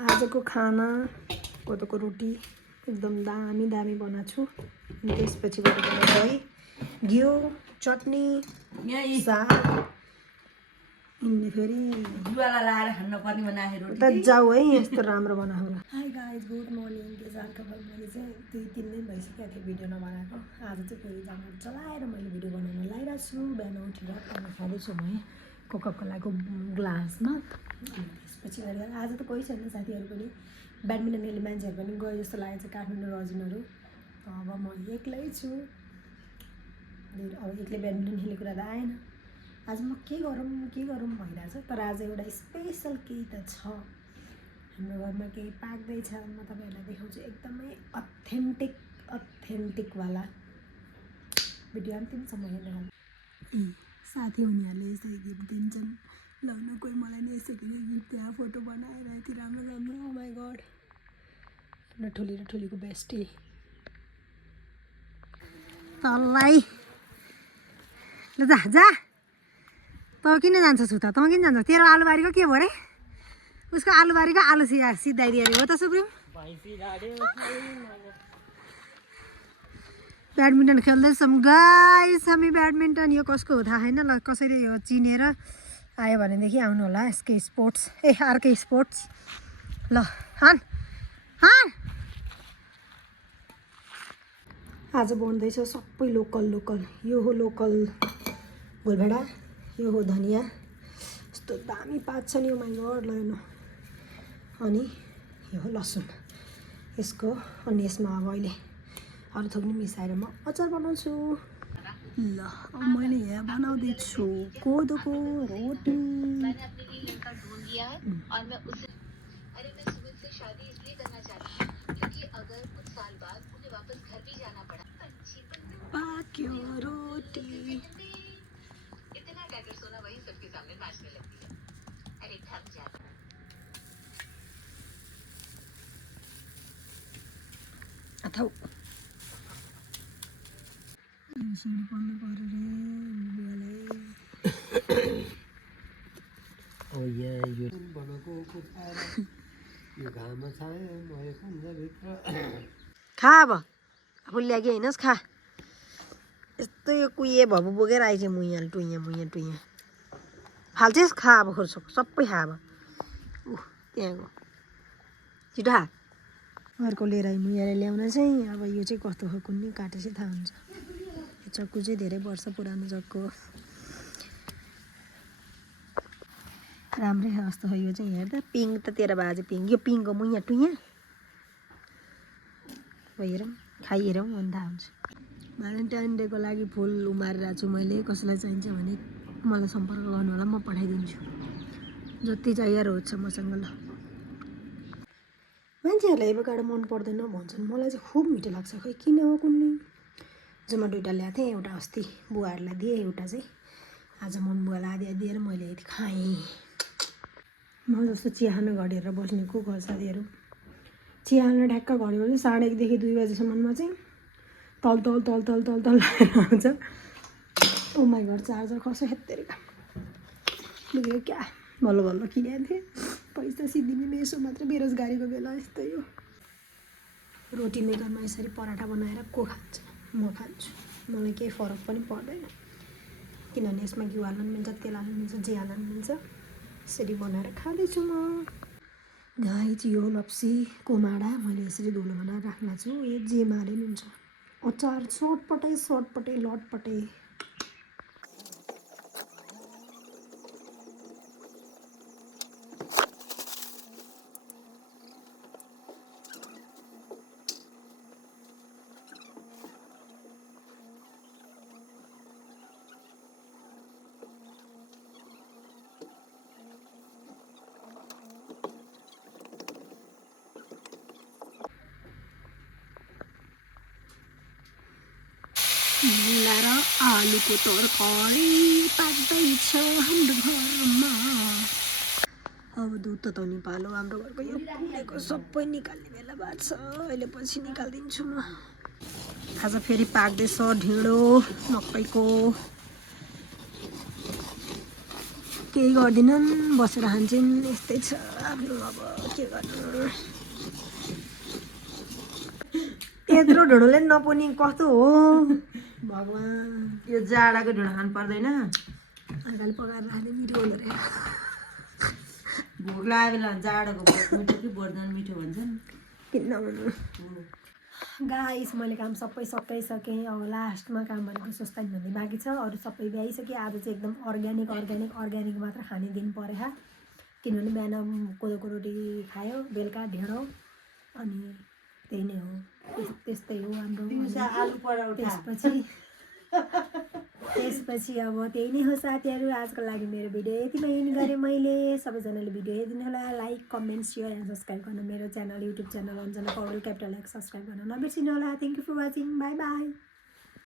आजको खाना कोदोको रोटी एकदम दामी दामी बनाएको छु। त्यसपछि दही घिउ चटनी साग इनले फेरि जुवाला लाएर खान पर्ने बनाएको रोटी त जाऊ है यस्तो राम्रो बनाएको। Hi guys good morning. के खबर? मैले चाहिँ 2-3 दिन भइसक्यो थियो भिडियो नबनाएको। आज चाहिँ फेरि जाँगर चलाएर मैले भिडियो बनाउन लागिरहेको छु। बिहान उठेर खाना खाँदैछु म कोका कोलाको ग्लासमा। त्यसपछि आज त कोही छैन साथीहरू पनि ब्याडमिन्टन खेल्ने मान्छेहरू पनि गयो जस्तो लागेको छ काठमाडौँ रजिनहरू। अब म एक्लै छु। अब एक्लै ब्याडमिन्टन खेल्ने कुरा त आएन। आज म के गरौँ भइरहेछ। तर आज एउटा स्पेसल केही त छ। हाम्रो घरमा केही पाक्दैछ। म तपाईँहरूलाई देखाउँछु एकदमै अथेन्टिकवाला। भिडियो अन्तिमसम्म हेर्नु। साथी उनीहरूले यसरी गिफ्ट दिन्छन्। लाउनु कोही मलाई नि यसरी गिफ्ट त्यहाँ फोटो बनाएर यति राम्रो राम्रो। ओ माई गड। हाम्रो ठुली र ठुलीको बेस्टी तँलाई ल जा जा। त किन जान्छस् उता? तँ किन जान्छस्? तेरो आलुबारीको के भयो रे? उसको आलुबारीको आलु सिधाइदियो अरे हो त सुप्रिम? ब्याडमिन्टन खेल्दैछौँ गाइस हामी। ब्याडमिन्टन यो कसको हो थाहा छैन। ल कसरी यो चिनेर आयो भनेदेखि आउनु होला। SK sports RK sports. ल हान हान। आज बन्दैछ सबै लोकल। यो हो लोकल गोलभेडा, यो हो धनियाँ। यस्तो दामी पाक्छ नि। ओ माई गड। ल हेर्नु। अनि यो हो लसुन यसको। अनि यसमा अब अहिले अरू थोक नि मिसाएर म अचार बनाउँछु। ल अब मैले यहाँ बनाउँदैछु कोदोको रोटी। पाक्यो रोटी। अथौ सिँडी पर्नु पर्यो रे खा अब आफूले ल्यागे होइनस् खा। यस्तो यो कुहिए भबु बोकेर आइज मुइयाले टुइयाँ फाल्छेस्। खा अब खोर्सक सबै खा अब। त्यहाँ गयो छिटो खा। अर्को लिएर आइ मुइयाले ल्याउन चाहिँ। अब यो चाहिँ कस्तो हो कुन्नी काटेपछि थाहा हुन्छ। यो चक्कु चाहिँ धेरै वर्ष पुरानो चक्कु हो। राम्रै जस्तो हो यो चाहिँ। हेर्दा पिङ त तेरो बाजे पिङ। यो पिङको मुइयाँ टुइयाँ हेरौँ खाइहेरौँ अनि थाहा हुन्छ। भ्यालेन्टाइन डेको लागि फुल उमारिरहेको छु मैले। कसैलाई चाहिन्छ भने मलाई सम्पर्क गर्नु होला, म पठाइदिन्छु। जति चाहिएर हुन्छ मसँग। ल मान्छेहरूलाई एभोकाडो मन पर्दैन भन्छन्। मलाई चाहिँ खुब मिठो लाग्छ। खै किन हो कुन्नी। जम्मा 2टा ल्याएको थिएँ। एउटा अस्ति बुवाहरूलाई दिएँ, एउटा चाहिँ आज मम्मी बुवालाई आधी दिएर मैले यति खाएँ। म जस्तो चिया खान घडी हेरेर बस्ने को घर साथीहरू। चिया खान ढ्याक्क घडी बज्यो 1:30देखि 2 बजीसम्ममा चाहिँ तल लागेर आउँछ। ओ माई गड चार्जर खस्यो हेत्तेरिका। लुग्यो क्या बल्ल किनेको थिएँ। पैसा सिद्धिने मेसो मात्र बेरोजगारीको बेला यस्तै हो। रोटी मेकरमा यसरी पराठा बनाएर को खान्छ? म खान्छु। मलाई केही फरक पनि पर्दैन। किनभने यसमा घिउ हाल्नु पनि मिल्छ, तेल हाल्नु मिल्छ, जे हाल्नु पनि मिल्छ। यसरी बनाएर खाँदैछु म। गाइज यो लप्सीको माडा मैले यसरी धुलो बनाएर राख्न छु। यो जेमा हाले पनि हुन्छ। अचार सर्टपटै लटपटै। मुला र आलुको तरकारी पाक्दैछ हाम्रो घरमा। अब दुध तताउने पालो। हाम्रो घरको यो पुरेको सबै निकाल्ने बेला भएको छ। अहिले पछि निकालिदिन्छु म। आज फेरि पाक्दैछ ढिँडो मकैको। केही गर्दिनन् बसेर खान्छन्। यस्तै छ लाग्यो अब के गर्नु यत्रो ढोडोले नपुनी कस्तो हो भगवान् यो जाडाको ढुँडो खानु पर्दैन अहिले पकाएर राख्दै मिठो हुँदो रहेछ भोक लाग्यो बेला जाडोको भोक मिठो कि बर्दन मिठो भन्छन् किन नभन्नु गाइस मैले काम सबै सकाइसकेँ अब लास्टमा काम भनेको सुस्तानी भन्ने बाँकी छ अरू सबै भ्याइसकेँ आज चाहिँ एकदम अर्ग्यानिक मात्र खाने दिन परेछ किनभने बिहान कोदोको रोटी खायो बेलुका ढेँडो अनि त्यही नै हो त्यस्तै हो हाम्रो आलु पराठा त्यसपछि अब त्यही नै हो साथीहरू आजको लागि मेरो भिडियो यतिमा एन्ड गरेँ मैले सबैजनाले भिडियो हेरिदिनु होला like comment share and subscribe गर्नु मेरो channel YouTube channel Anjana Paudel capital X subscribe गर्न नबिर्सिनु होला thank you for watching bye by